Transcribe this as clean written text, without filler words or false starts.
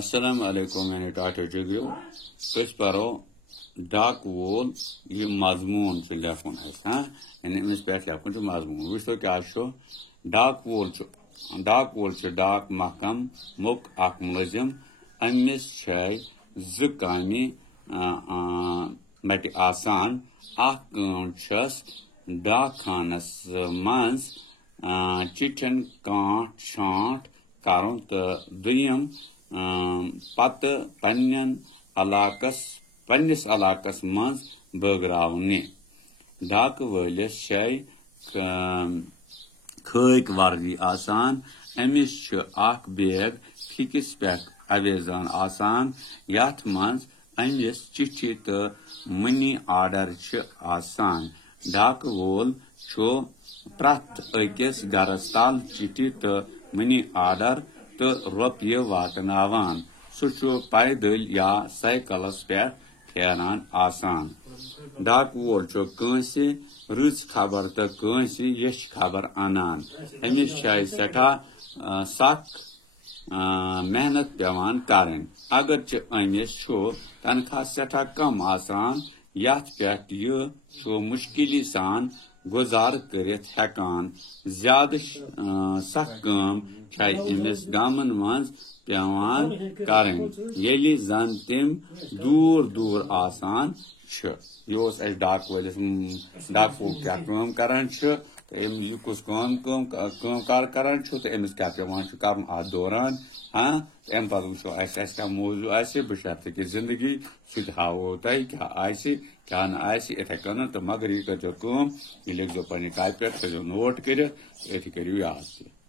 السلام علیکم یعنی ٹاٹا جگریو اس پرو ڈاک وول یہ مضمون سے لکھن یعنی امس پہ لکھن مضمون وچھو کیا ڈاک وول ڈاک محکم مک اخ ملزم امس زکامہ مٹ آسان اخ چھس ڈاک خانس مز چٹھن کانٹ چھانٹ کرن تو دویم پتہ پنس علاقس مز بٲگراونہِ ڈاکہ وٲلس کھٲکۍ وردی آسان امس اخ بیگ پھکس پٮ۪ٹھ اویزان آسان یتھ منٛز امس چٹھی تو منی آرڈر آسان ڈاکہ وول پرٛٮ۪تھ أکِس گرس تل چٹھی تو منی آرڈر تو رۄپیہِ واتناوان سُہ پیدل یا سائیکلس پٮ۪ٹھ پھیران آسان ڈاکہ وول کٲنٛسہِ رٕژ خبر تو کٲنٛسہِ یچھ خبر انان امس سٹھاہ سخ محنت پیوان کرٕنۍ اگرچہ امس تنخواہ سٹھاہ کم آسان یتھ پٮ۪ٹھ یہ مشکلی سان گزارٕ کٔرِتھ ہیکان زیادٕ سخ کٲم امس گامن منٛز پیوان کرٕنۍ ییٚلہِ زن تِم دوٗر دوٗر آسان یہ ڈاک وٲلس ڈاک وول کیا کٲم کران یہ کس کار کران تو امس کیا پیوان کرُن اتھ دوران ام پتہٕ وٕچھو اسہِ کیا موضوع آسہِ بشرطہِ کہ زندگی سُہ تہِ ہاوو تۄہہِ کیا آسہِ کیا نہٕ آسہِ یِتھے کٔنۍ تہٕ مگر یہ کٔرزیٚو کٲم یہ لیکھزیٚو پننہِ کاپہِ پٮ۪ٹھ تھٲیزیٚو نوٹ کٔرِتھ أتھی کٔرِو یاد تہِ